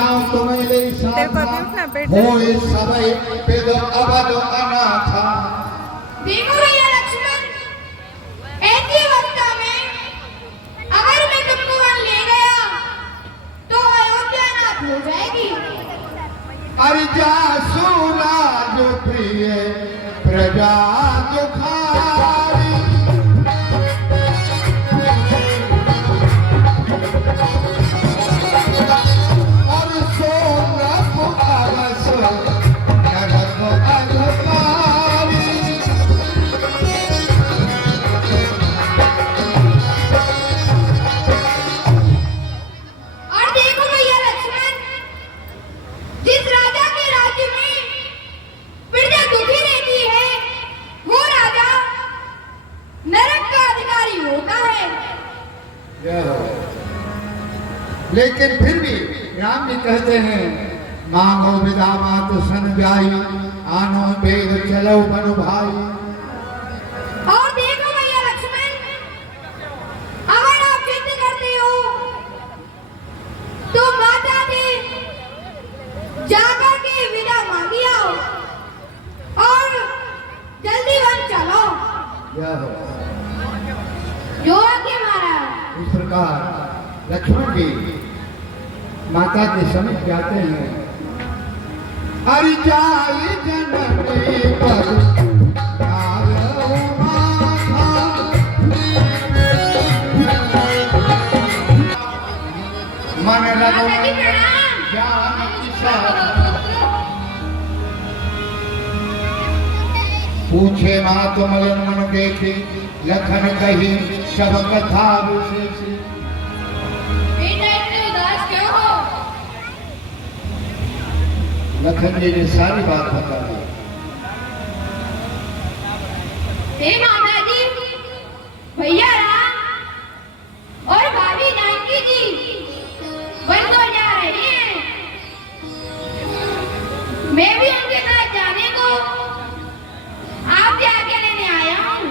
जाऊं तुम्हें ले साथा हो इस समय पेद अवध अनाथा। देखो भैया लक्ष्मण, ऐसी अवस्था में अगर मैं तुमको वन ले गया तो अयोध्या नाथ हो जाएगी। अरे जा सुना जो प्रिय प्रजा दुखारी, और सोनप अवस नरक अधकारी। और देखो भैया लक्ष्मण, जिस राजा के राज्य में प्रजा दुखी रहती है वो राजा नरक का अधिकारी होता है। लेकिन फिर भी राम जी कहते हैं मांगो विदा मात सन जाई, आनो वेद चलो बनु भाई। और देखो भैया लक्ष्मण, अगर आप जिद करते हो तो माता ने जाकर के विदा मांगी आओ और जल्दी वन चलो। जो आज्ञा महाराज। इस प्रकार लक्ष्मण जी माता के समीप जाते हैं। अरे जाई जननी पर आरो माथा, मन लगो माता जी प्रणाम। जानकी साथ। पूछे मात मलन मन देखी, लखन कही सब कथा विशेषी। बेटा इतने उदास क्यों हो? लखन जी ने सारी बात बता दी। हे माता जी, भैया राम और भाभी जानकी जी वन को जा रहे हैं। मैं भी उनके साथ जाने को आपसे आज्ञा लेने आया हूँ।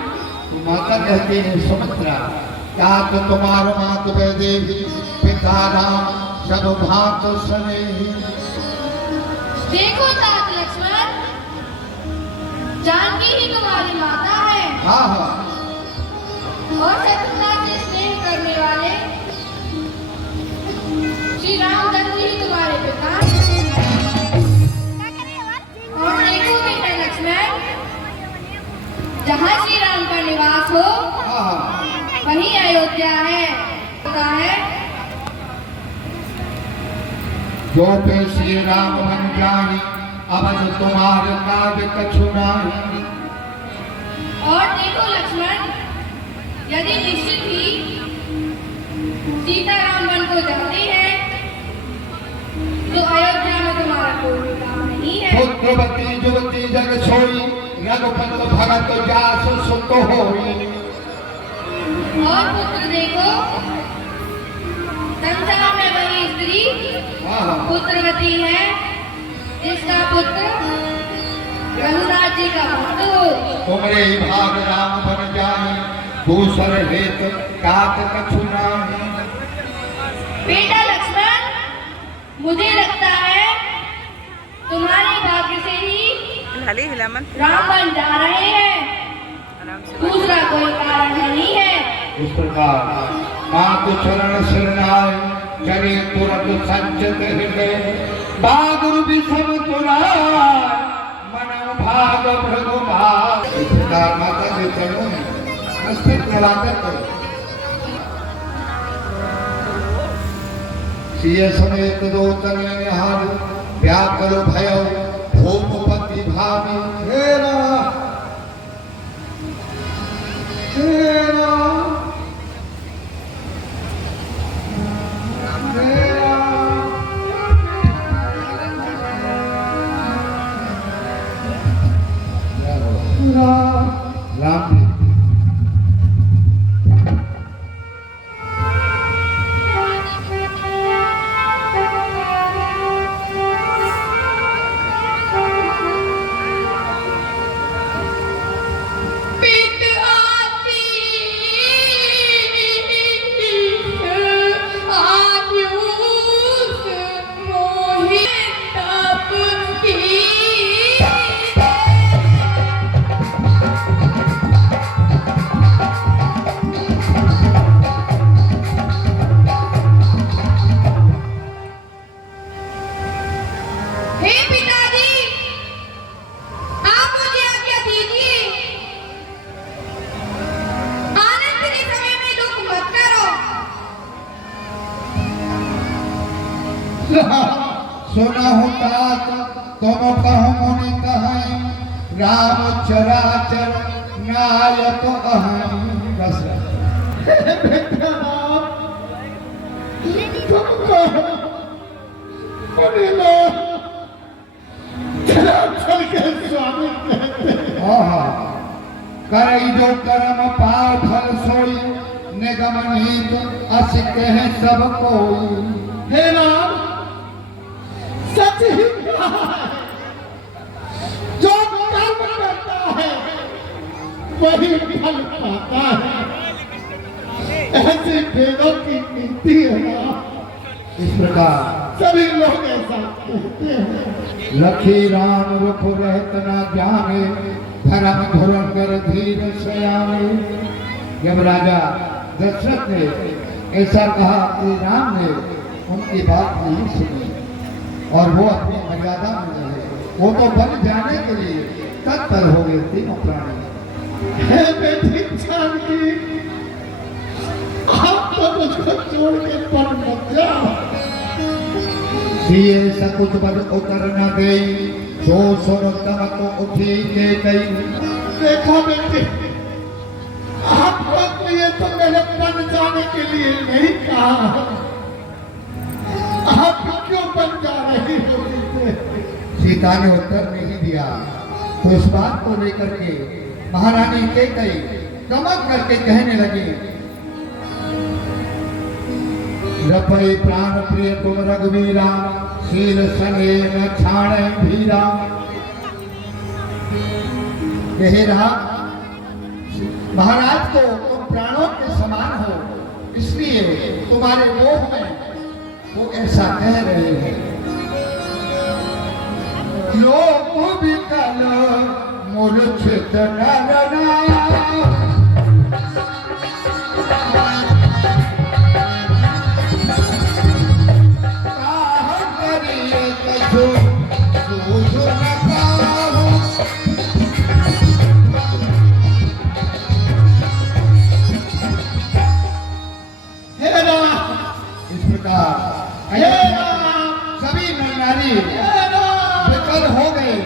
तो माता कहती है सुमित्रा, क्या तो तुम्हारो मात देवी पिता राम सब भात सने। देखो तात लक्ष्मण, जानकी ही तुम्हारी माता है हाँ हाँ और शत्रुता से स्नेह करने वाले श्री रामचंद्र ही तुम्हारे पिता। और देखो बेटा लक्ष्मण, जहाँ श्री राम का निवास हो हाँ वही अयोध्या है। पता है जो पे श्री राम बन जानी, अवध तुम्हारे काज कछु नाही। और देखो लक्ष्मण, यदि निश्चित ही सीताराम वन को जाते हैं तो अयोध्या में तुम्हारा कोई काम नहीं है। पुत्रवती युवती जग सोई, रघुपत भगत जास सुत होई। और पुत्र देखो, संसार में वही स्त्री हाँ पुत्रवती है जिसका पुत्र रघुनाथ जी का भक्त हो। तुमरे भाग राम बन जानी, दूसर हेत तात कछु नाही। बेटा लक्ष्मण, मुझे लगता है तुम्हारे भाग्य से ही राम बन जा रहे हैं, दूसरा कोई कारण नहीं है। इस प्रकार मातु चरण शरणाय, चरे तुरंत संचत हृदय। बागुरु विषम तुराय, मन भाग भृगु भाग। इस प्रकार माता के चरणों में मस्तक लगाकर करो। सिय समेत दो तनय निहार, व्याकुल भयो भूपति भावी। हे राम हे राम हे राम। राम जी सुना होता तुम कहो मुनि कहीं राम चराचर नायक अहं। बस तुम कहो मुनि लोग चराचर के स्वामी कहते हैं। करई जो कर्म पाव फल सोई निगम नीत असिक है सब कोई। हे राम सच ही कहा है, जो कर्म करता है वही फल पाता है। ऐसी वेदों की नीति है ना, इस प्रकार सभी लोग ऐसा कहते हैं। लखी राम रुख रहत न जाने धर्म धुरंधर धीर सयाने। जब राजा दशरथ ने ऐसा कहा कि राम ने उनकी बात नहीं सुनी और वो अपनी मर्यादा में रहे, वो तो बन जाने के लिए तत्पर हो गए तीनों प्राणी। हे बेटी जानकी, आप तो मुझको छोड़ के पर मत जाओ। सिए सकुच बद उतर न गई सो सुर तम को उठी के गई। देखो बेटी, आपको तो ये तो मेरे बन जाने के लिए नहीं कहा, आप क्यों बन जा रही हो? सीता ने उत्तर नहीं दिया तो इस बात को लेकर के महारानी कैकेयी कमक करके कहने लगी, रपड़े प्राण प्रिय तुम रघुवीरा शील सने न छाणे भीरा। हे राम, महाराज तो तुम प्राणों के समान हो, इसलिए तुम्हारे मोह में वो ऐसा कह रहे हैं। लोभ विकल मूर्छित नर नाम, सभी नर नारी विकल हो गए।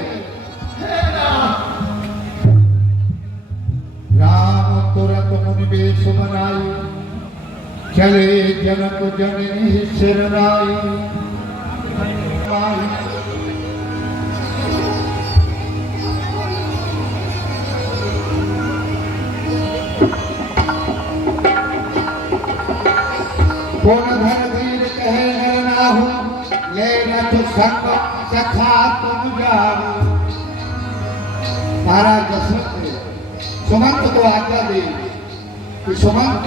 राम तुरंत मुनि वेश बनाई चले जनक जननी सिरनाई। कौन धन धीर कहे नर नाहु ले रथ संग सखा तुम जाओ। महाराज दशरथ ने सुमंत को आज्ञा दी कि सुमंत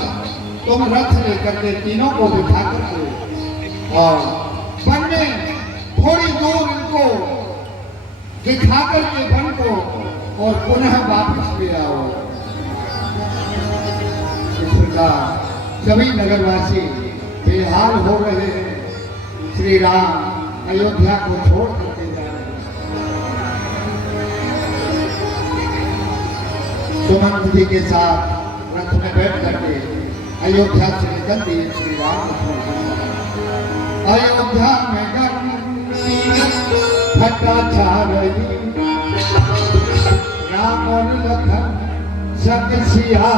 तुम रथ लेकर के तीनों को बिठा करके और वन में थोड़ी दूर इनको दिखा करके वन को और पुनः वापस ले आओ। इस प्रकार सभी नगरवासी बेहाल हो रहे हैं। श्री राम अयोध्या को छोड़ करके जा रहे हैं। सुमंत जी के साथ रथ में बैठ करके अयोध्या से निकल दिए श्री राम। अयोध्या में फटा छा रही, राम और लखन सब सिया